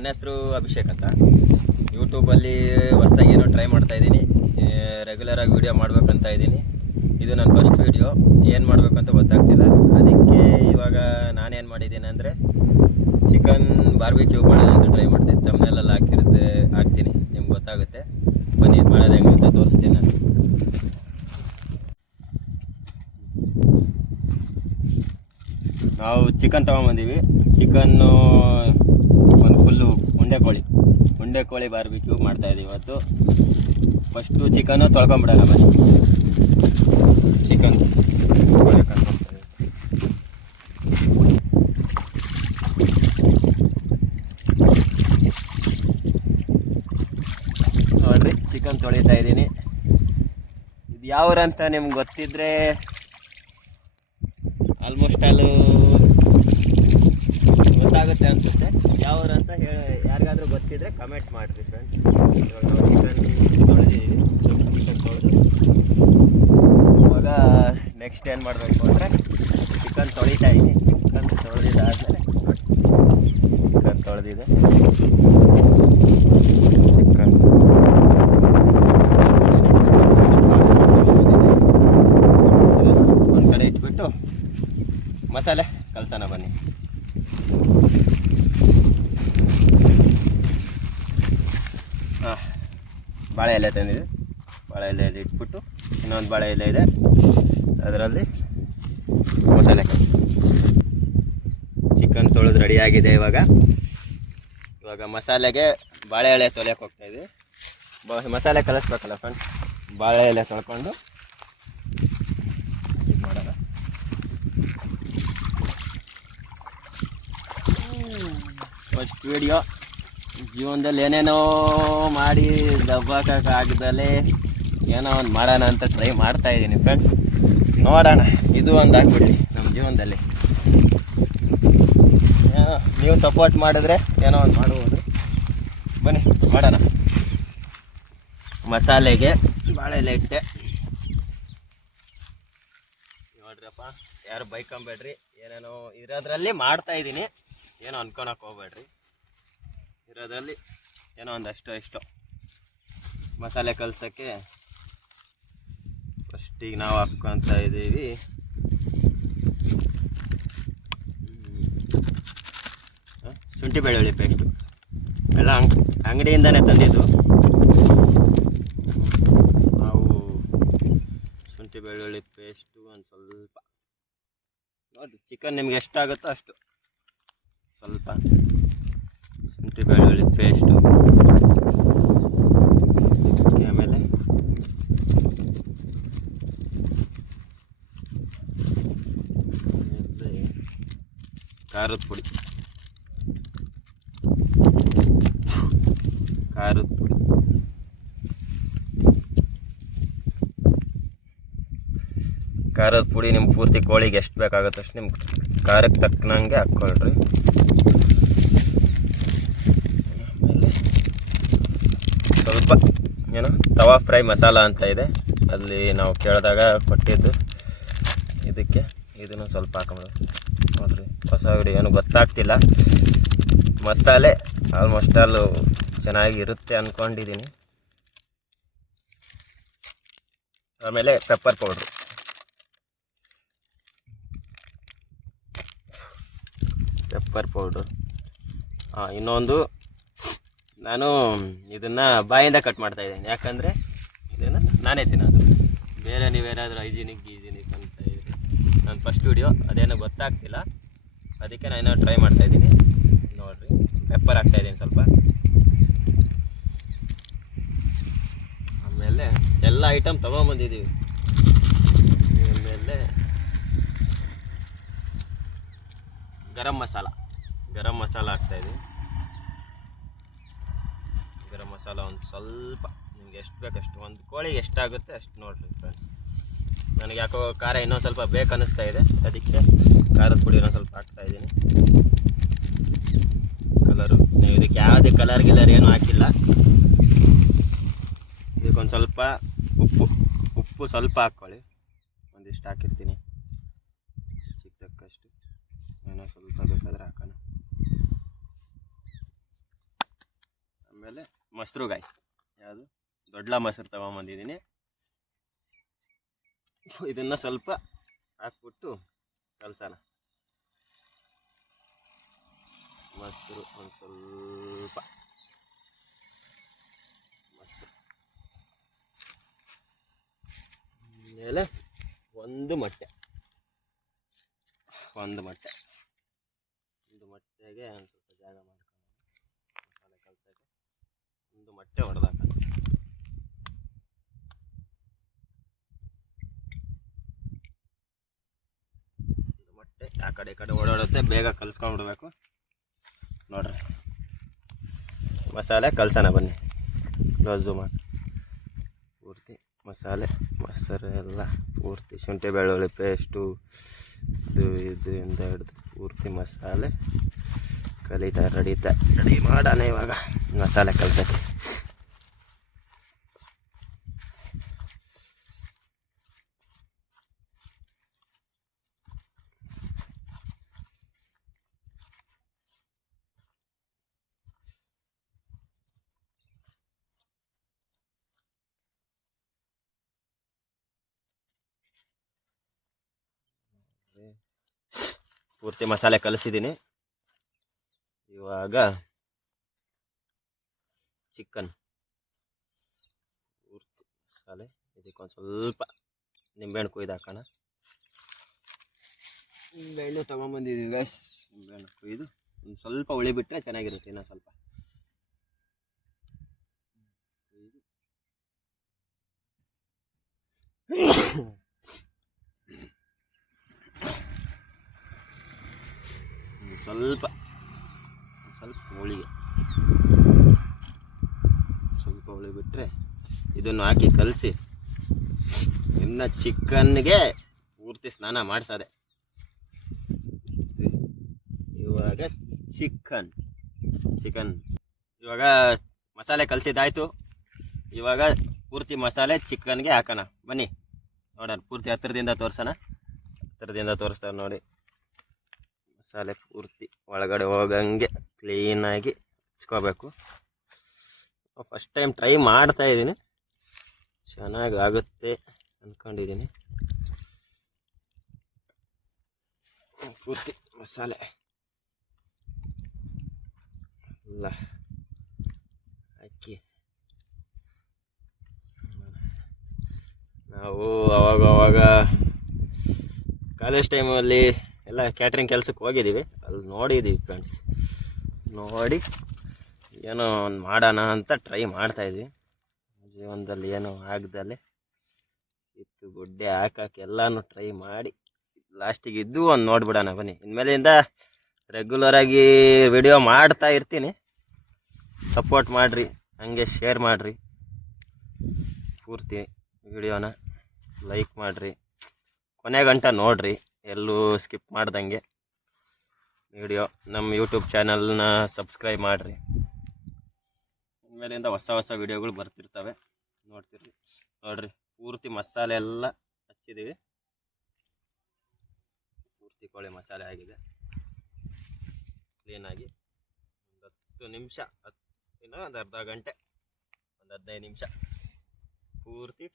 ನನ್ನ ಹೆಸರು ಅಭಿಷೇಕ್ ಅಂತ. ಯೂಟ್ಯೂಬಲ್ಲಿ ಹೊಸ್ದಾಗಿ ಏನೋ ಟ್ರೈ ಮಾಡ್ತಾಯಿದ್ದೀನಿ. ರೆಗ್ಯುಲರಾಗಿ ವೀಡಿಯೋ ಮಾಡಬೇಕಂತ ಇದ್ದೀನಿ. ಇದು ನನ್ನ ಫಸ್ಟ್ ವೀಡಿಯೋ. ಏನು ಮಾಡಬೇಕಂತ ಗೊತ್ತಾಗ್ತಿಲ್ಲ. ಅದಕ್ಕೆ ಇವಾಗ ನಾನೇನು ಮಾಡಿದ್ದೀನಿ ಅಂದರೆ ಚಿಕನ್ ಬಾರ್ಬಿಕ್ಯೂ ಮಾಡೋಣ ಅಂತ ಟ್ರೈ ಮಾಡ್ತೀನಿ. ತಮ್ಮನೆಲ್ಲ ಹಾಕ್ತೀನಿ, ನಿಮ್ಗೆ ಗೊತ್ತಾಗುತ್ತೆ. ಬನ್ನಿ ಇದು ಮಾಡೋದು ಹೆಂಗೆ ಅಂತ ತೋರಿಸ್ತೀನಿ ನಾನು. ನಾವು ಚಿಕನ್ ತೊಗೊಂಬಂದೀವಿ. ಚಿಕನ್ನು ಒಂದು ಫುಲ್ಲು ಉಂಡೆ ಕೋಳಿ ಬಾರ್ಬಿಕ್ಯೂ ಮಾಡ್ತಾಯಿದ್ದೀವಿ ಇವತ್ತು. ಫಸ್ಟು ಚಿಕನ್ನು ತೊಳ್ಕೊಂಬಿಡೋಣ ಬನ್ನಿ. ಚಿಕನ್ ನೋಡ್ರಿ, ಚಿಕನ್ ತೊಳಿತಾ ಇದ್ದೀನಿ. ಇದು ಯಾವ್ರಂತ ನಿಮ್ಗೆ ಗೊತ್ತಿದ್ರೆ ಆಲ್ಮೋಸ್ಟ್ ಅಲ್ಲಿ ಗೊತ್ತಾಗುತ್ತೆ ಅನಿಸುತ್ತೆ. ಯಾವ್ರು ಅಂತ ಯಾರಿಗಾದ್ರೂ ಗೊತ್ತಿದ್ರೆ ಕಮೆಂಟ್ ಮಾಡಿರಿ ಫ್ರೆಂಡ್ಸ್. ಇವಾಗ ನಾವು ಚಿಕನ್ ತೊಳೆದಿದ್ದೀವಿ. ಚಿಕನ್ ತೊಳೆದು ಇವಾಗ ನೆಕ್ಸ್ಟ್ ಏನು ಮಾಡಬೇಕು ಅಂದರೆ ಚಿಕನ್ ತೊಳಿತಾ ಇದ್ದೀನಿ. ಚಿಕನ್ ತೊಳೆದಿದ್ದಾದಮೇಲೆ ಚಿಕನ್ ತೊಳೆದಿದೆ. ಚಿಕನ್ ಒಂದು ಕಡೆ ಇಟ್ಬಿಟ್ಟು ಮಸಾಲೆ ಕಲಸೋಣ ಬನ್ನಿ. ಬಾಳೆ ಎಲೆ ತಂದಿದೆ. ಬಾಳೆ ಎಲೆಯಲ್ಲಿ ಇಟ್ಬಿಟ್ಟು ಇನ್ನೊಂದು ಬಾಳೆ ಎಲೆ ಇದೆ, ಅದರಲ್ಲಿ ಮಸಾಲೆ ಕಲಸಿ. ಚಿಕನ್ ತೊಳೆದು ರೆಡಿಯಾಗಿದೆ. ಇವಾಗ ಮಸಾಲೆಗೆ ಬಾಳೆ ಎಲೆ ತೊಳೆಯೋಕೆ ಹೋಗ್ತಾಯಿದ್ವಿ. ಮಸಾಲೆ ಕಲಿಸ್ಬೇಕಲ್ಲ ಫ್ರೆಂಡ್ಸ್. ಬಾಳೆ ಎಲೆ ತೊಳ್ಕೊಂಡು ಇದು ಮಾಡೋಣ. First video. ಜೀವನದಲ್ಲಿ ಏನೇನೋ ಮಾಡಿ ದಬ್ಬಾಕಾಗದಲ್ಲೇ ಏನೋ ಒಂದು ಮಾಡೋಣ ಅಂತ ಟ್ರೈ ಮಾಡ್ತಾಯಿದ್ದೀನಿ ಫ್ರೆಂಡ್ಸ್. ನೋಡೋಣ, ಇದು ಒಂದು ಆಗ್ಬಿಡಲಿ ನಮ್ಮ ಜೀವನದಲ್ಲಿ. ನೀವು ಸಪೋರ್ಟ್ ಮಾಡಿದ್ರೆ ಏನೋ ಒಂದು ಮಾಡ್ಬೋದು. ಬನ್ನಿ ಮಾಡೋಣ. ಮಸಾಲೆಗೆ ಬಾಳೆ ಎಲೆ ಇಟ್ಟೆ. ನೋಡ್ರಪ್ಪ, ಯಾರು ಬೈಕೊಂಬೇಡ್ರಿ. ಏನೇನೋ ಇರೋದ್ರಲ್ಲಿ ಮಾಡ್ತಾಯಿದ್ದೀನಿ, ಏನೋ ಅನ್ಕೊಳಕ್ಕೆ ಹೋಗ್ಬೇಡ್ರಿ. ಇರೋದ್ರಲ್ಲಿ ಏನೋ ಒಂದಷ್ಟು ಇಷ್ಟು ಮಸಾಲೆ ಕಲಸೋಕ್ಕೆ ಫಸ್ಟಿಗೆ ನಾವು ಹಾಕ್ಕೊತಾ ಇದ್ದೀವಿ ಶುಂಠಿ ಬೆಳ್ಳುಳ್ಳಿ ಪೇಸ್ಟು. ಎಲ್ಲ ಅಂಗಡಿಯಿಂದನೇ ತಂದಿದ್ದು ನಾವು. ಶುಂಠಿ ಬೆಳ್ಳುಳ್ಳಿ ಪೇಸ್ಟು ಒಂದು ಸ್ವಲ್ಪ ನೋಡಿ, ಚಿಕನ್ ನಿಮ್ಗೆ ಎಷ್ಟಾಗುತ್ತೋ ಅಷ್ಟು ಸ್ವಲ್ಪ ಶುಂಠಿ ಬೆಳ್ಳುಳ್ಳಿ ಪೇಸ್ಟು. ಆಮೇಲೆ ಖಾರದ ಪುಡಿ. ಖಾರದ ಪುಡಿ ನಿಮ್ಗೆ ಪೂರ್ತಿ ಕೋಳಿಗೆ ಎಷ್ಟು ಬೇಕಾಗುತ್ತೋ ಅಷ್ಟು ನಿಮ್ಗೆ ಖಾರಕ್ಕೆ ತಕ್ಕನಂಗೆ ಹಾಕ್ಕೊಳ್ರಿ. ಆಮೇಲೆ ಸ್ವಲ್ಪ ಏನೋ ತವಾ ಫ್ರೈ ಮಸಾಲ ಅಂತ ಇದೆ, ಅಲ್ಲಿ ನಾವು ಕೇಳಿದಾಗ ಕೊಟ್ಟಿದ್ದು. ಇದಕ್ಕೆ ಇದನ್ನು ಸ್ವಲ್ಪ ಹಾಕೊಂಬೋದು. ನೋಡಿರಿ, ಹೊಸ ವಿಡಿಯೋ ಏನು ಗೊತ್ತಾಗ್ತಿಲ್ಲ. ಮಸಾಲೆ ಆಲ್ಮೋಸ್ಟ್ ಅಲ್ಲೂ ಚೆನ್ನಾಗಿರುತ್ತೆ ಅಂದ್ಕೊಂಡಿದ್ದೀನಿ. ಆಮೇಲೆ ಪೆಪ್ಪರ್ ಪೌಡ್ರು. ಇನ್ನೊಂದು, ನಾನು ಇದನ್ನು ಬಾಯಿಂದ ಕಟ್ ಮಾಡ್ತಾಯಿದ್ದೀನಿ. ಯಾಕಂದರೆ ಇದನ್ನು ನಾನೇ ತಿನ್ನೋದು. ಬೇರೆ ನೀವೇನಾದರೂ ಹೈಜಿನಿಕ್ ಅಂತ ಇದ್ದರೆ ನನ್ನ ಫಸ್ಟ್ ವಿಡಿಯೋ ಅದೇನೋ ಗೊತ್ತಾಗ್ತಿಲ್ಲ, ಅದಕ್ಕೆ ನಾನು ಟ್ರೈ ಮಾಡ್ತಾಯಿದ್ದೀನಿ. ನೋಡಿರಿ, ಪೆಪ್ಪರ್ ಹಾಕ್ತಾಯಿದ್ದೀನಿ ಸ್ವಲ್ಪ. ಆಮೇಲೆ ಎಲ್ಲ ಐಟಮ್ ತೊಗೊಂಬಂದಿದ್ದೀವಿ. ಆಮೇಲೆ ಗರಂ ಮಸಾಲ ಹಾಕ್ತಾಯಿದ್ದೀವಿ. ಗರಂ ಮಸಾಲ ಒಂದು ಸ್ವಲ್ಪ ನಿಮ್ಗೆ ಎಷ್ಟು ಬೇಕಷ್ಟು, ಒಂದು ಕೋಳಿಗೆ ಎಷ್ಟಾಗುತ್ತೆ ಅಷ್ಟು ನೋಡಿರಿ ಫ್ರೆಂಡ್ಸ್. ನನಗೆ ಯಾಕೋ ಖಾರ ಇನ್ನೊಂದು ಸ್ವಲ್ಪ ಬೇಕು ಅನ್ನಿಸ್ತಾ ಇದೆ, ಅದಕ್ಕೆ ಖಾರದ ಪುಡಿ ಇನ್ನೊಂದು ಸ್ವಲ್ಪ ಹಾಕ್ತಾಯಿದ್ದೀನಿ. ಕಲರು ನೀವು ಇದಕ್ಕೆ ಯಾವುದೇ ಕಲರ್ ಏನೂ ಹಾಕಿಲ್ಲ. ಇದಕ್ಕೊಂದು ಸ್ವಲ್ಪ ಉಪ್ಪು ಸ್ವಲ್ಪ ಹಾಕ್ಕೊಳ್ಳಿ. ಒಂದಿಷ್ಟು ಹಾಕಿರ್ತೀನಿ, ಚಿಕ್ಕದಕ್ಕಷ್ಟು. ಏನೋ ಸ್ವಲ್ಪ ಬೇಕಾದರೆ ಹಾಕೋಣ. ಮೊಸರು ಗಾಯ್ಸ್, ಯಾವುದು ದೊಡ್ಡ ಮೊಸರು ತಗೊಂಬಂದಿದ್ದೀನಿ. ಇದನ್ನು ಸ್ವಲ್ಪ ಹಾಕ್ಬಿಟ್ಟು ಕಲಸೋಣ. ಮೊಸರು ಒಂದು ಸ್ವಲ್ಪ ಮೊಸರು ಮೇಲೆ ಒಂದು ಮೊಟ್ಟೆಗೆ ಒಂದು ಮೊಟ್ಟೆಗೆ ಒಂದು ಸ್ವಲ್ಪ ಜಾಗ ಮಾಡ್ಕೊಂಡು ಮಸಾಲೆ ಕಲಸೋಕ್ಕೆ ಒಂದು ಮೊಟ್ಟೆ ಹೊಡೆದಾಕ. ಒಂದು ಮೊಟ್ಟೆ ಆ ಕಡೆ ಈ ಕಡೆ ಓಡಾಡುತ್ತೆ, ಬೇಗ ಕಲಿಸ್ಕೊಂಡ್ಬಿಡ್ಬೇಕು ನೋಡ್ರಿ. ಮಸಾಲೆ ಕಲಸೋಣ ಬನ್ನಿ, ಕ್ಲೋಸು ಮಾಡಿ ಪೂರ್ತಿ ಮಸಾಲೆ ಮೊಸರು ಎಲ್ಲ ಪೂರ್ತಿ ಶುಂಠಿ ಬೆಳ್ಳುಳ್ಳಿ ಪೇಸ್ಟು ಇದು ಇಂದ ಹಿಡಿದು ಪೂರ್ತಿ ಮಸಾಲೆ ರೆಡಿ ಮಾಡೋಣ ಇವಾಗ ಮಸಾಲೆ ಕಲಸೋಕ್ಕೆ. ಪೂರ್ತಿ ಮಸಾಲೆ ಕಲಿಸಿದ್ದೀನಿ. ಇವಾಗ ಚಿಕನ್ ಪೂರ್ತಿ ಮಸಾಲೆ ಇದಕ್ಕೊಂದು ಸ್ವಲ್ಪ ನಿಂಬೆಹಣ್ಣು ಕುಯ್ದು ಹಾಕೋಣ. ನಿಂಬೆಹಣ್ಣು ತೊಗೊಂಬಂದಿದ್ದೀವಿ ಗೈಸ್. ನಿಂಬೆಹಣ್ಣು ಕುಯ್ದು ಒಂದು ಸ್ವಲ್ಪ ಹುಳಿ ಬಿಟ್ಟರೆ ಚೆನ್ನಾಗಿರುತ್ತೆ. ಇನ್ನೂ ಸ್ವಲ್ಪ ಸ್ವಲ್ಪ ಹುಳಿ ಬಿಟ್ಟರೆ ಇದನ್ನು ಹಾಕಿ ಕಲಸಿ ಇನ್ನು ಚಿಕನ್ಗೆ ಪೂರ್ತಿ ಸ್ನಾನ ಮಾಡಿಸೋದೆ. ಇವಾಗ ಚಿಕನ್ ಇವಾಗ ಮಸಾಲೆ ಕಲಸಿದ್ದಾಯಿತು. ಇವಾಗ ಪೂರ್ತಿ ಮಸಾಲೆ ಚಿಕನ್ಗೆ ಹಾಕೋಣ ಬನ್ನಿ ನೋಡೋಣ. ಪೂರ್ತಿ ಹತ್ತಿರದಿಂದ ತೋರಿಸ್ತಾರೆ ನೋಡಿ. ಮಸಾಲೆ ಪೂರ್ತಿ ಒಳಗಡೆ ಹೋಗಂಗೆ ಕ್ಲೀನಾಗಿ ಹಚ್ಕೋಬೇಕು. ಫಸ್ಟ್ ಟೈಮ್ ಟ್ರೈ ಮಾಡ್ತಾ ಇದ್ದೀನಿ, ಚೆನ್ನಾಗಿ ಆಗುತ್ತೆ ಅಂದ್ಕೊಂಡಿದ್ದೀನಿ. ಪೂರ್ತಿ ಮಸಾಲೆ ಎಲ್ಲ ಹಾಕಿ ನಾವು ಅವಾಗ ಕಾಲೇಜ್ ಟೈಮಲ್ಲಿ ಎಲ್ಲ ಕ್ಯಾಟ್ರಿಂಗ್ ಕೆಲಸಕ್ಕೆ ಹೋಗಿದ್ದೀವಿ. ಅಲ್ಲಿ ನೋಡಿದ್ದೀವಿ ಫ್ರೆಂಡ್ಸ್. ನೋಡಿ ಏನೋ ಒಂದು ಮಾಡೋಣ ಅಂತ ಟ್ರೈ ಮಾಡ್ತಾಯಿದ್ವಿ. ಜೀವನದಲ್ಲಿ ಏನೋ ಆಗದಲ್ಲೇ ಇತ್ತು ಗುಡ್ಡೆ ಹಾಕಕ್ಕೆ ಎಲ್ಲನೂ ಟ್ರೈ ಮಾಡಿ ಲಾಸ್ಟಿಗೆ ಇದ್ದು ಒಂದು ನೋಡ್ಬಿಡೋಣ ಬನ್ನಿ. ಇನ್ಮೇಲಿಂದ ರೆಗ್ಯುಲರಾಗಿ ವಿಡಿಯೋ ಮಾಡ್ತಾ ಇರ್ತೀನಿ. ಸಪೋರ್ಟ್ ಮಾಡಿರಿ, ಹಂಗೆ ಶೇರ್ ಮಾಡಿರಿ, ಪೂರ್ತಿ ವಿಡಿಯೋನ ಲೈಕ್ ಮಾಡಿರಿ, ಕೊನೆಗಂಟ ನೋಡಿರಿ, ಎಲ್ಲೂ ಸ್ಕಿಪ್ ಮಾಡ್ದಂಗೆ ವಿಡಿಯೋ. ನಮ್ಮ ಯೂಟ್ಯೂಬ್ ಚಾನಲ್ನ ಸಬ್ಸ್ಕ್ರೈಬ್ ಮಾಡಿರಿ. ಇನ್ಮೇಲಿಂದ ಹೊಸ ವಿಡಿಯೋಗಳು ಬರ್ತಿರ್ತವೆ, ನೋಡ್ತಿರ್ರಿ. ನೋಡಿರಿ ಪೂರ್ತಿ ಮಸಾಲೆ ಎಲ್ಲ ಹಚ್ಚಿದ್ದೀವಿ. ಪೂರ್ತಿ ಕೋಳಿ ಮಸಾಲೆ ಆಗಿದೆ ಕ್ಲೀನಾಗಿ. ಒಂದು 10 ನಿಮಿಷ, ಇನ್ನೂ ಒಂದು ಅರ್ಧ ಗಂಟೆ, ಒಂದು 15 ನಿಮಿಷ ಪೂರ್ತಿ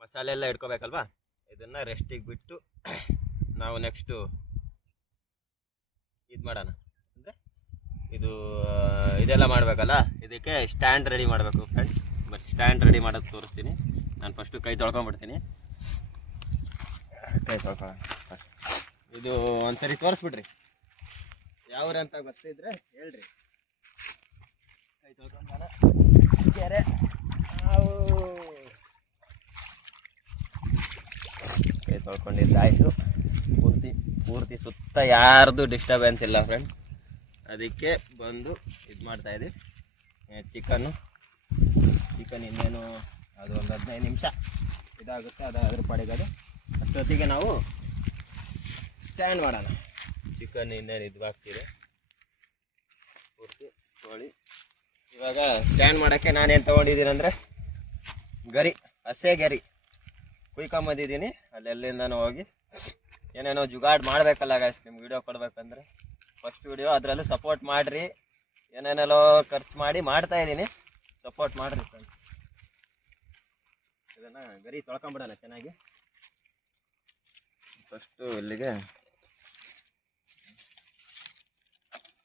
ಮಸಾಲೆ ಎಲ್ಲ ಇಟ್ಕೋಬೇಕಲ್ವಾ. ಇದನ್ನು ರೆಸ್ಟಿಗೆ ಬಿಟ್ಟು ನಾವು ನೆಕ್ಸ್ಟು ಇದು ಮಾಡೋಣ. ಅಂದರೆ ಇದೆಲ್ಲ ಮಾಡಬೇಕಲ್ಲ, ಇದಕ್ಕೆ ಸ್ಟ್ಯಾಂಡ್ ರೆಡಿ ಮಾಡಬೇಕು ಫ್ರೆಂಡ್ಸ್. ಬಟ್ ಸ್ಟ್ಯಾಂಡ್ ರೆಡಿ ಮಾಡೋದು ತೋರಿಸ್ತೀನಿ. ನಾನು ಫಸ್ಟು ಕೈ ತೊಳ್ಕೊಂಬಿಡ್ತೀನಿ. ಕೈ ತೊಳ್ಕೊಳ್ಳೋಣ. ಇದು ಒಂದ್ಸರಿ ತೋರಿಸ್ಬಿಡ್ರಿ, ಯಾವ್ರ ಅಂತ ಗೊತ್ತಿದ್ರೆ ಹೇಳ್ರಿ. ಕೈ ತೊಳ್ಕೊಂಡಾನ ಕೆರೆ ನಾವು ಕೈ ತೊಳ್ಕೊಂಡಿದ್ದಾಯಿತು. ಪೂರ್ತಿ ಸುತ್ತ ಯಾರ್ದು ಡಿಸ್ಟರ್ಬೆನ್ಸ್ ಇಲ್ಲ ಫ್ರೆಂಡ್ಸ್. ಅದಕ್ಕೆ ಬಂದು ಇದು ಮಾಡ್ತಾಯಿದ್ವಿ. ಚಿಕನ್ ಇನ್ನೇನು ಅದು ಒಂದು 15 ನಿಮಿಷ ಇದಾಗುತ್ತೆ, ಅದು ಅದ್ರ ಪಡೆಗದು. ಅಷ್ಟೊತ್ತಿಗೆ ನಾವು ಸ್ಟ್ಯಾಂಡ್ ಮಾಡೋಣ. ಚಿಕನ್ ಇನ್ನೇನು ಇದು ಹಾಕ್ತಿದೆ ಪೂರ್ತಿ ಕೋಳಿ. ಇವಾಗ ಸ್ಟ್ಯಾಂಡ್ ಮಾಡೋಕ್ಕೆ ನಾನೇನು ತೊಗೊಂಡಿದ್ದೀನಿ ಅಂದರೆ ಹಸೆ ಗರಿ ಕುಯ್ಕೊಂಬಂದಿದ್ದೀನಿ. ಅಲ್ಲೆಲ್ಲಿಂದನೂ ಹೋಗಿ ಏನೇನೋ ಜುಗಾಡ್ ಮಾಡಬೇಕಲ್ಲ ಗಾಯ್ಸ್. ನಿಮ್ಗೆ ವಿಡಿಯೋ ಕೊಡ್ಬೇಕಂದ್ರೆ ಫಸ್ಟ್ ವಿಡಿಯೋ, ಅದರಲ್ಲೂ ಸಪೋರ್ಟ್ ಮಾಡಿರಿ. ಏನೇನೆಲ್ಲೋ ಖರ್ಚು ಮಾಡ್ತಾಯಿದ್ದೀನಿ. ಸಪೋರ್ಟ್ ಮಾಡಿರಿ ಫ್ರೆಂಡ್ಸ್. ಇದನ್ನು ಗರಿ ತೊಳ್ಕೊಂಬಿಡೋಣ ಚೆನ್ನಾಗಿ. ಫಸ್ಟು ಇಲ್ಲಿಗೆ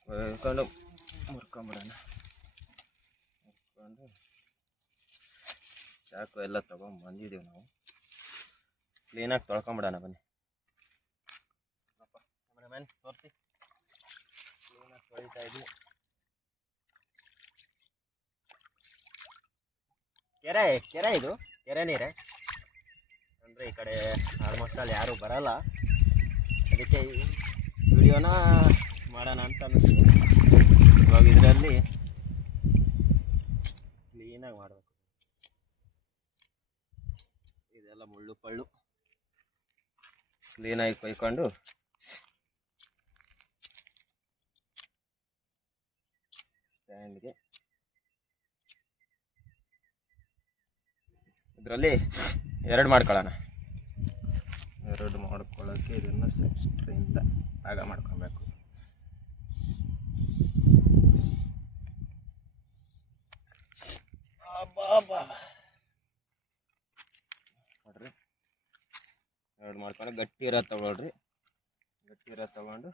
ಮುರ್ಕೊಂಡು ಮುರ್ಕೊಂಬಿಡೋಣ. ಮುರ್ಕೊಂಡು ಚಾಕು ಎಲ್ಲ ತೊಗೊಂಬಂದಿದ್ದೀವಿ ನಾವು. ಕ್ಲೀನಾಗಿ ತೊಳ್ಕೊಂಬಿಡೋಣ ಬನ್ನಿ. ಕ್ಯಾಮ್ರಾಮನ್ ತೋರಿಸಿ. ಕ್ಲೀನಾಗಿ ತೊಳಿತಾ ಇದ್ವಿ. ಕೆರೆ ಇದು ಕೆರೆ ನೀರೇ ಅಂದರೆ ಈ ಕಡೆ ಆಲ್ಮೋಸ್ಟ್ ಅಲ್ಲಿ ಯಾರೂ ಬರಲ್ಲ, ಅದಕ್ಕೆ ಈ ವಿಡಿಯೋನ ಮಾಡೋಣ ಅಂತ ಅನ್ನಿಸ್ತು. ಇವಾಗ ಇದರಲ್ಲಿ ಕ್ಲೀನಾಗಿ ಮಾಡಬೇಕು. ಇದೆಲ್ಲ ಮುಳ್ಳು ಪಳ್ಳು ಕ್ಲೀನಾಗಿ ಕೊಯ್ಕೊಂಡು ಸ್ಟ್ಯಾಂಡ್ಗೆ ಇದರಲ್ಲಿ ಎರಡು ಮಾಡ್ಕೊಳ್ಳೋಣ. ಎರಡು ಮಾಡ್ಕೊಳ್ಳೋಕ್ಕೆ ಇದನ್ನು ಸೆಂಟ್ರಿಂದ ಭಾಗ ಮಾಡ್ಕೊಬೇಕು. ನೋಡ್ರಿ, ಎರಡು ಮಾಡ್ಕೊಂಡು ಗಟ್ಟಿ ಇರೋದು ತಗೊಳ್ರಿ. ಗಟ್ಟಿ ಇರೋದು ತಗೊಂಡು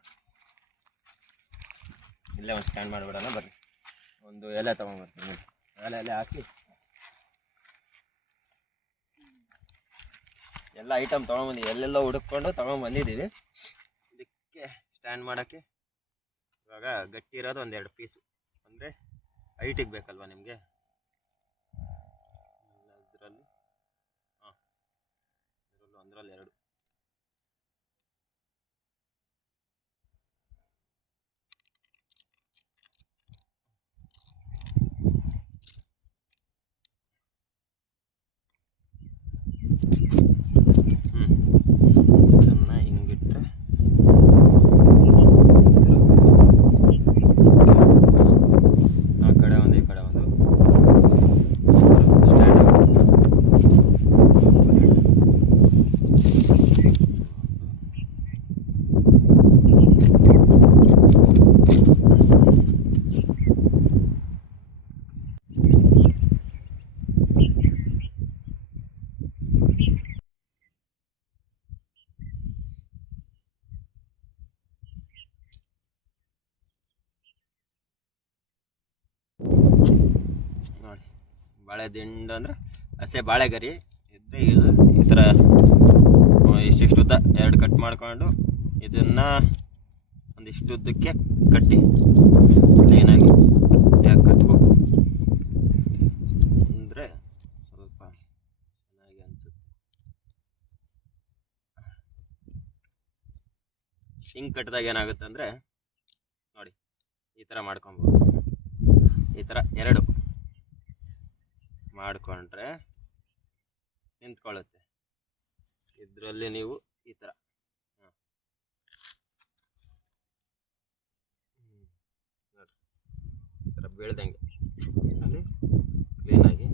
ಇಲ್ಲೇ ಒಂದು ಸ್ಟ್ಯಾಂಡ್ ಮಾಡಿಬಿಡೋಣ. ಬರ್ರಿ, ಒಂದು ಎಲೆ ತೊಗೊಂಡ್ಬರ್ತೀನಿ. ಎಲೆ ಹಾಕಿ ಎಲ್ಲ ಐಟಮ್ ತೊಗೊಂಡ್ಬಂದಿದ್ದೀವಿ. ಎಲ್ಲೆಲ್ಲ ಹುಡುಕೊಂಡು ತೊಗೊಂಡ್ಬಂದಿದ್ದೀವಿ. ಇದಕ್ಕೆ ಸ್ಟ್ಯಾಂಡ್ ಮಾಡೋಕ್ಕೆ ಇವಾಗ ಗಟ್ಟಿ ಇರೋದು ಒಂದೆರಡು ಪೀಸು, ಅಂದರೆ ಹೈಟಿಗೆ ಬೇಕಲ್ವ ನಿಮಗೆ. ಇದರಲ್ಲಿ ಒಂದರಲ್ಲಿ ಎರಡು. ಇದನ್ನು ಹಿಂಗಿಟ್ರೆ ಆ ಕಡೆ ಒಂದು ಈ ಕಡೆ ಒಂದು ಸ್ಟ್ಯಾಂಡ್. ನೋಡಿ, ಬಾಳೆ ದಿಂಡು ಅಂದರೆ ಹಸೆ ಬಾಳೆಗರಿ ಇದ್ದರೆ ಇದು ಈ ಥರ ಇಷ್ಟಿಷ್ಟು ಉದ್ದ ಎರಡು ಕಟ್ ಮಾಡಿಕೊಂಡು ಇದನ್ನು ಒಂದಿಷ್ಟು ಉದ್ದಕ್ಕೆ ಕಟ್ಟಿ ಕ್ಲೀನಾಗಿ ಗಟ್ಟಿಯಾಗಿ ಕಟ್ಬೇಕು. ಅಂದರೆ ಸ್ವಲ್ಪ ಚೆನ್ನಾಗಿ ಅನಿಸುತ್ತೆ. ಹಿಂಗೆ ಕಟ್ಟಿದಾಗ ಏನಾಗುತ್ತೆ ಅಂದರೆ ನೋಡಿ, ಈ ಥರ ಮಾಡ್ಕೊಬೋದು. ಈ ಥರ ಎರಡು ಮಾಡಿಕೊಂಡ್ರೆ ನಿಂತ್ಕೊಳ್ಳುತ್ತೆ. ಇದರಲ್ಲಿ ನೀವು ಈ ಥರ ಈ ಥರ ಬೀಳ್ದಂಗೆ ಅಲ್ಲಿ ಕ್ಲೀನಾಗಿ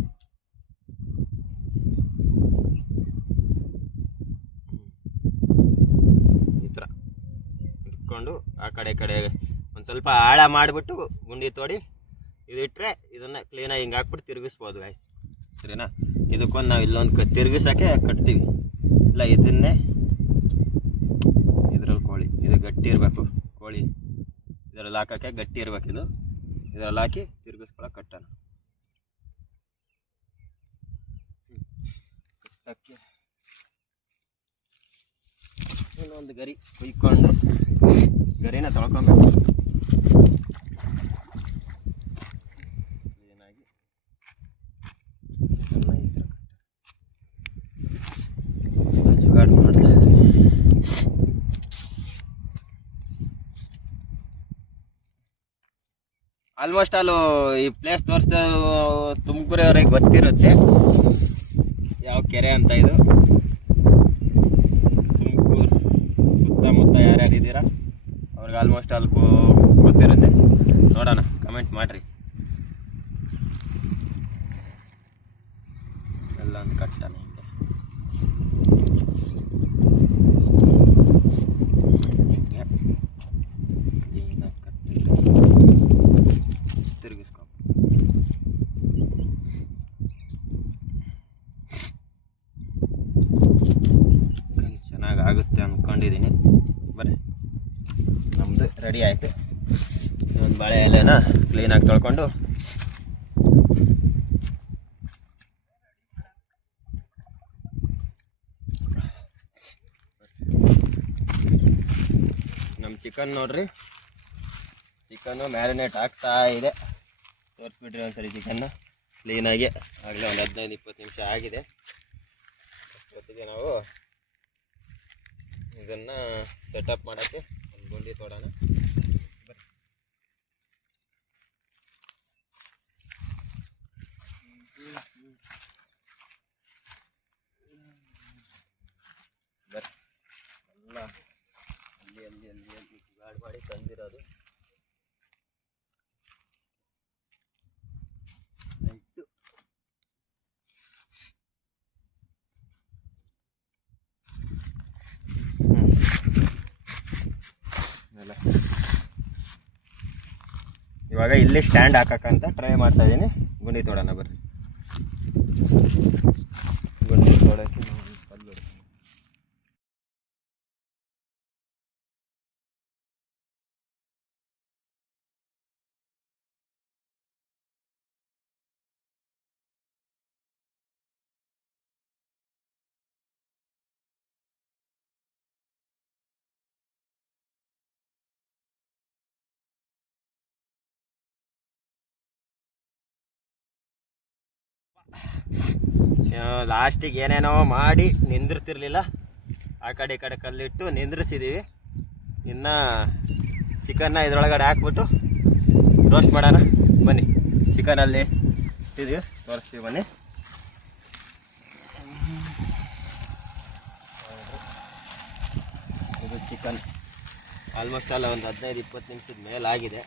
ಈ ಥರ ಇಟ್ಕೊಂಡು ಆ ಕಡೆ ಒಂದು ಸ್ವಲ್ಪ ಆಳ ಮಾಡಿಬಿಟ್ಟು ಗುಂಡಿ ತೋಡಿ ಇದಿಟ್ಟರೆ ಇದನ್ನು ಕ್ಲೀನಾಗಿ ಹಿಂಗೆ ಹಾಕ್ಬಿಟ್ಟು ತಿರುಗಿಸ್ಬೋದು ಗಾಯ್ಸ್. ಸರಿನಾ? ಇದಕ್ಕೊಂದು ನಾವು ಇಲ್ಲೊಂದು ತಿರುಗಿಸೋಕ್ಕೆ ಕಟ್ತೀವಿ. ಇಲ್ಲ ಇದನ್ನೇ ಇದರಲ್ಲಿ ಕೋಳಿ ಇದು ಗಟ್ಟಿ ಇರಬೇಕು. ಕೋಳಿ ಇದರಲ್ಲಿ ಹಾಕೋಕ್ಕೆ ಗಟ್ಟಿ ಇರಬೇಕು. ಇದು ಇದರಲ್ಲಿ ಹಾಕಿ ತಿರುಗಿಸ್ಕೊಳಕ್ಕೆ ಕಟ್ಟೋಣ. ಕಟ್ಟಕ್ಕೆ ಇನ್ನೊಂದು ಗರಿ ಕುಯ್ಕೊಂಡು ಗರಿನ ತೊಳ್ಕೊಬೇಕು. ಕ್ಲೀನಾಗಿ ಈ ಥರ ಜುಗಾಡು ಮಾಡ್ತಾ ಇದ್ದೀವಿ. ಆಲ್ಮೋಸ್ಟ್ ಅಲ್ಲೂ ಈ ಪ್ಲೇಸ್ ತೋರಿಸ್ತಾ ತುಮಕೂರವರೆಗೆ ಗೊತ್ತಿರುತ್ತೆ ಯಾವ ಕೆರೆ ಅಂತ. ಇದು ತುಮಕೂರು ಸುತ್ತಮುತ್ತ ಯಾರ್ಯಾರು ಇದ್ದೀರಾ ಅವ್ರಿಗೆ ಆಲ್ಮೋಸ್ಟ್ ಅಲ್ಲಿ ಗೊತ್ತಿರುತ್ತೆ. ನೋಡೋಣ, ಕಮೆಂಟ್ ಮಾಡಿರಿ. ಎಲ್ಲ ಒಂದು ಕಟ್ಟಣ ಹಿಂಗೆ ಕಟ್ಟಿ ತಿರುಗಿಸ್ಕೊ. ಇಟ್ಕೊಂಡಿದ್ದೀನಿ. ಬರ್ರಿ, ನಮ್ಮದು ರೆಡಿ ಆಯಿತು. ಒಂದು ಬಾಳೆ ಎಲೆನ ಕ್ಲೀನಾಗಿ ತೊಳ್ಕೊಂಡು ನಮ್ಮ ಚಿಕನ್ ನೋಡ್ರಿ, ಚಿಕನ್ನು ಮ್ಯಾರಿನೇಟ್ ಆಗ್ತಾ ಇದೆ. ತೋರಿಸ್ಬಿಟ್ರಿ ಒಂದ್ಸರಿ ಚಿಕನ್ನು ಕ್ಲೀನಾಗಿ. ಆಗಲೇ ಒಂದು 15-20 ನಿಮಿಷ ಆಗಿದೆ. ಜೊತೆಗೆ ನಾವು ಇದನ್ನು ಸೆಟಪ್ ಮಾಡೋಕ್ಕೆ ಒಂದು ಗುಂಡಿ ತೋಡೋಣ. ಬರ್ರಿ, ಎಲ್ಲ ಅಲ್ಲಿ ಗಾಡ್ ಮಾಡಿ ತಂದಿರೋದು ನೈಟು. ಇವಾಗ ಇಲ್ಲಿ ಸ್ಟ್ಯಾಂಡ್ ಹಾಕಕ್ಕಂತ ಟ್ರೈ ಮಾಡ್ತಾ ಇದ್ದೀನಿ. ಗುಂಡಿ ತೋಡೋಣ ಬರ್ರಿ. ಗುಂಡಿ ತೋಡೋಕ್ಕೆ ಕಲ್ಲು ಲಾಸ್ಟಿಗೆ ಏನೇನೋ ಮಾಡಿ ನಿಂದಿರ್ತಿರ್ಲಿಲ್ಲ. ಆ ಕಡೆ ಈ ಕಡೆ ಕಲ್ಲಿಟ್ಟು ನಿಂದ್ರಿಸಿದ್ದೀವಿ. ಇನ್ನು ಚಿಕನ್ನ ಇದ್ರೊಳಗಡೆ ಹಾಕ್ಬಿಟ್ಟು ರೋಸ್ಟ್ ಮಾಡೋಣ ಬನ್ನಿ. ಚಿಕನಲ್ಲಿ ಇಟ್ಟಿದ್ದೀವಿ, ತೋರಿಸ್ತೀವಿ ಬನ್ನಿ. ಇದು ಚಿಕನ್ ಆಲ್ಮೋಸ್ಟ್ ಅಲ್ಲ ಒಂದು 15-20 ನಿಮಿಷದ ಮೇಲಾಗಿದೆ.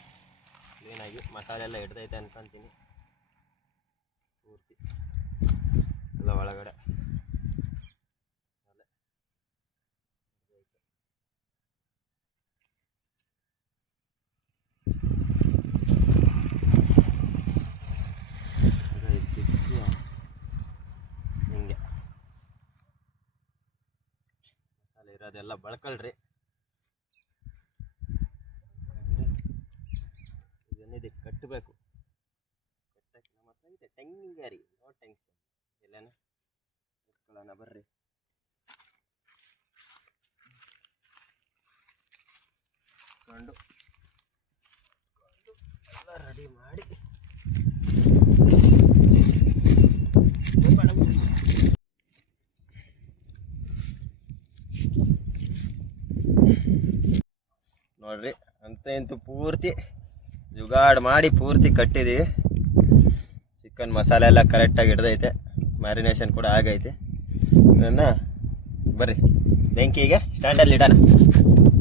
ಕ್ಲೀನಾಗಿ ಮಸಾಲೆ ಎಲ್ಲ ಹಿಡ್ದೈತೆ ಅನ್ಕೊಂತೀನಿ. ಪೂರ್ತಿ ಎಲ್ಲ ಒಳಗಡೆ ಹಿಂಗೆ ಮಸಾಲೆ ಇರೋದೆಲ್ಲ ಬಳಕಳ್ರಿ. ಇದಕ್ಕೆ ಕಟ್ಟಬೇಕು. ಕಟ್ಟಕ್ಕೆ ನಮ್ಮ ಹತ್ರ ಇದೆ ಟೆಂಗರಿ, ನೋ ಟೆನ್ಷನ್. ಎಲ್ಲನ ಇಟ್ಕೊಳ್ಳೋಣ ಬರ್ರಿ. ಕೊಂಡು ಎಲ್ಲ ರೆಡಿ ಮಾಡಿ ನೋಡ್ರಿ. ಅಂತೂ ಪೂರ್ತಿ ಜುಗಾಡ್ ಮಾಡಿ ಪೂರ್ತಿ ಕಟ್ಟಿದ್ದೀವಿ. ಚಿಕನ್ ಮಸಾಲೆ ಎಲ್ಲ ಕರೆಕ್ಟಾಗಿ ಹಿಡ್ದೈತೆ, ಮ್ಯಾರಿನೇಷನ್ ಕೂಡ ಆಗೈತೆ. ಇದನ್ನು ಬರ್ರಿ ಬೆಂಕಿಗೆ ಸ್ಟ್ಯಾಂಡಲ್ಲಿ ಇಡೋಣ.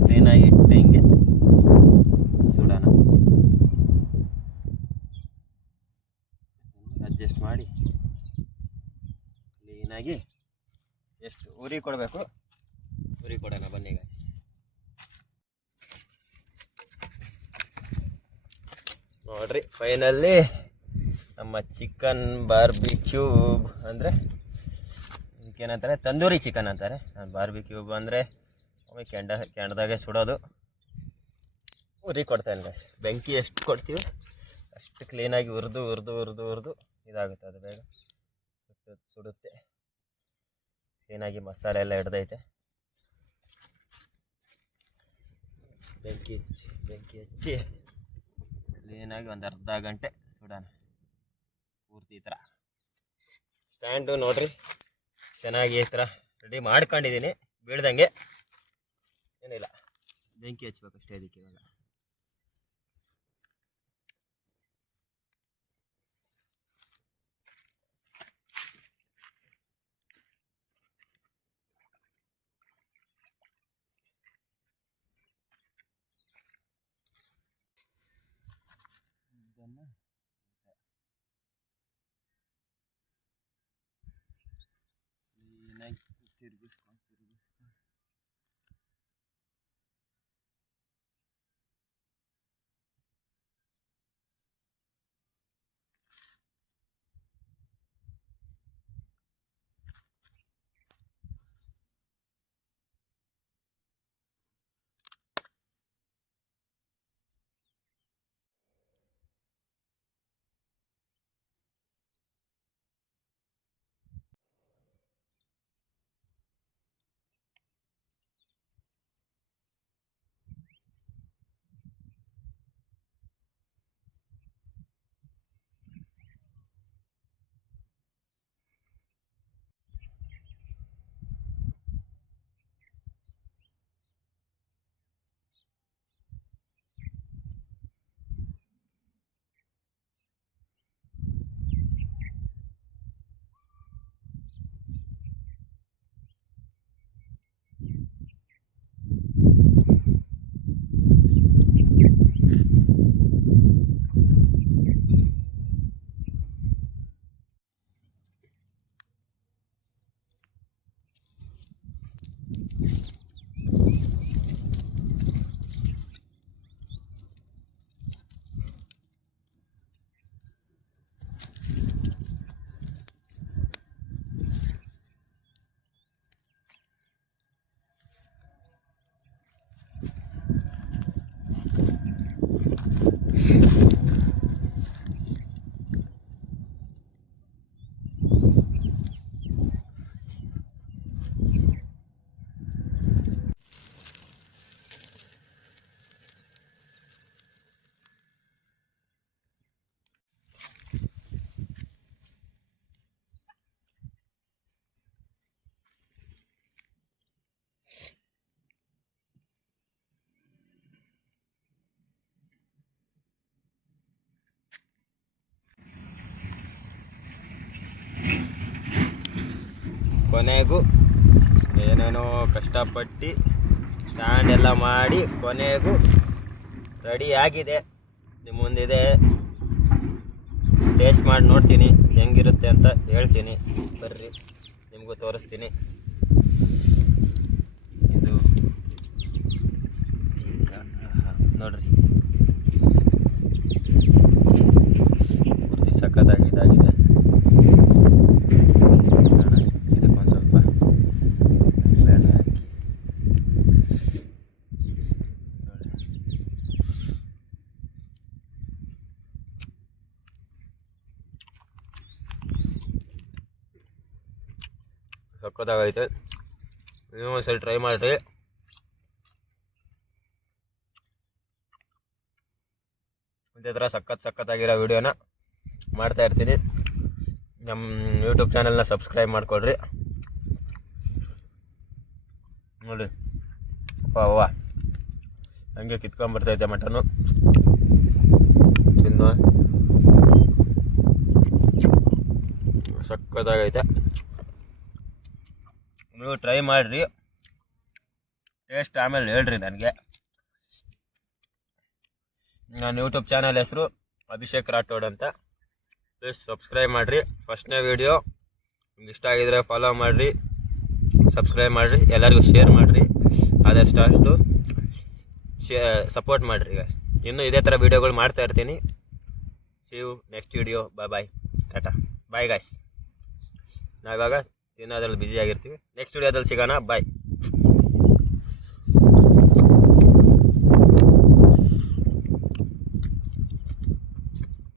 ಕ್ಲೀನಾಗಿ ಇಟ್ಟು ಹಿಂಗೆ ಸುಡೋಣ. ಅಡ್ಜಸ್ಟ್ ಮಾಡಿ ಕ್ಲೀನಾಗಿ ಎಷ್ಟು ಉರಿ ಕೊಡಬೇಕು ಉರಿ ಕೊಡೋಣ ಬನ್ನಿ ಗಾಯ್ಸ್. ನೋಡ್ರಿ, ಫೈನಲ್ಲಿ ನಮ್ಮ ಚಿಕನ್ ಬಾರ್ಬಿಕ್ಯೂಬ್ ಅಂದರೆ ಏನಂತಾರೆ, ತಂದೂರಿ ಚಿಕನ್ ಅಂತಾರೆ. ಬಾರ್ಬಿಕ್ಯೂಬ್ ಅಂದರೆ ಕೆಂಡದಾಗೆ ಸುಡೋದು. ಉರಿ ಕೊಡ್ತಾಯಿಲ್ಲ ಗಾಯ್ಸ್. ಬೆಂಕಿ ಎಷ್ಟು ಕೊಡ್ತೀವಿ ಅಷ್ಟು ಕ್ಲೀನಾಗಿ ಹುರಿದು ಇದಾಗುತ್ತೆ. ಅದು ಬೇಗ ಸುಡುತ್ತೆ. ಕ್ಲೀನಾಗಿ ಮಸಾಲೆ ಎಲ್ಲ ಹಿಡ್ದೈತೆ. ಬೆಂಕಿ ಹಚ್ಚಿ ಕ್ಲೀನಾಗಿ ಒಂದು ಅರ್ಧ ಗಂಟೆ ಸುಡೋಣ ಪೂರ್ತಿ. ಈ ಥರ ಸ್ಟ್ಯಾಂಡು ನೋಡ್ರಿ ಚೆನ್ನಾಗಿ ಈ ಥರ ರೆಡಿ ಮಾಡ್ಕೊಂಡಿದ್ದೀನಿ. ಬೀಳ್ದಂಗೆ ಏನಿಲ್ಲ, ಬೆಂಕಿ ಹಚ್ಬೇಕಷ್ಟೇ ಅದಕ್ಕೆ. ಇವಾಗ ಇದನ್ನು ಕ್ಲೀನಾಗಿ ತಿರುಗಿಸ್ಕೊಂಡು ಕೊನೆಗೂ ಏನೇನೋ ಕಷ್ಟಪಟ್ಟು ಸ್ಟ್ಯಾಂಡ್ ಎಲ್ಲ ಮಾಡಿ ಕೊನೆಗೂ ರೆಡಿ ಆಗಿದೆ. ನಿಮ್ಮ ಮುಂದಿದೆ, ಟೇಸ್ಟ್ ಮಾಡಿ ನೋಡ್ತೀನಿ ಹೆಂಗಿರುತ್ತೆ ಅಂತ ಹೇಳ್ತೀನಿ. ಬರ್ರಿ ನಿಮಗೂ ತೋರಿಸ್ತೀನಿ. ಇದು ನೋಡ್ರಿ, ಪೂರ್ತಿ ಸಖತ್ತಾಗಿ ಇದಾಗಿದೆ. ಇದಕ್ಕೊಂದು ಸ್ವಲ್ಪ ನಿಂಬೆಹಣ್ಣು ಹಾಕಿ ಸಖತ್ತಾಗೈತೆ. ನೀವು ಒಂದ್ಸಲ ಟ್ರೈ ಮಾಡಿರಿ. ಇದೇ ಥರ ಸಖತ್ತಾಗಿರೋ ವೀಡಿಯೋನ ಮಾಡ್ತಾ ಇರ್ತೀನಿ. ನಮ್ಮ ಯೂಟ್ಯೂಬ್ ಚಾನಲ್ನ ಸಬ್ಸ್ಕ್ರೈಬ್ ಮಾಡಿಕೊಡ್ರಿ. ನೋಡಿ ಅವ್ವ ಹಂಗೆ ಕಿತ್ಕೊಂಡ್ಬರ್ತೈತೆ ಮಟನ್ನು. ತಿನ್ನು, ಸಖತ್ತಾಗೈತೆ. ನೀವು ಟ್ರೈ ಮಾಡಿರಿ, ಟೇಸ್ಟ್ ಆಮೇಲೆ ಹೇಳ್ರಿ ನನಗೆ. ನನ್ನ ಯೂಟ್ಯೂಬ್ ಚಾನಲ್ ಹೆಸರು ಅಭಿಷೇಕ್ ರಾಠೋಡ್ ಅಂತ. ಪ್ಲೀಸ್ ಸಬ್ಸ್ಕ್ರೈಬ್ ಮಾಡಿರಿ. ಫಸ್ಟ್ನೇ ವೀಡಿಯೋ ನಿಮ್ಗೆ ಇಷ್ಟ ಆಗಿದ್ರೆ ಫಾಲೋ ಮಾಡಿರಿ, ಸಬ್ಸ್ಕ್ರೈಬ್ ಮಾಡಿರಿ, ಎಲ್ಲರಿಗೂ ಶೇರ್ ಮಾಡಿರಿ, ಆದಷ್ಟು ಸಪೋರ್ಟ್ ಮಾಡಿರಿ. ಇನ್ನೂ ಇದೇ ಥರ ವೀಡಿಯೋಗಳು ಮಾಡ್ತಾ ಇರ್ತೀನಿ. See you next video. Bye tata bye guys. ನಾವಿವಾಗ ತಿನ್ನೋದ್ರಲ್ಲಿ ಬ್ಯುಸಿ ಆಗಿರ್ತೀವಿ. ನೆಕ್ಸ್ಟ್ ವೀಡಿಯೋದಲ್ಲಿ ಸಿಗೋಣ. ಬಾಯ್.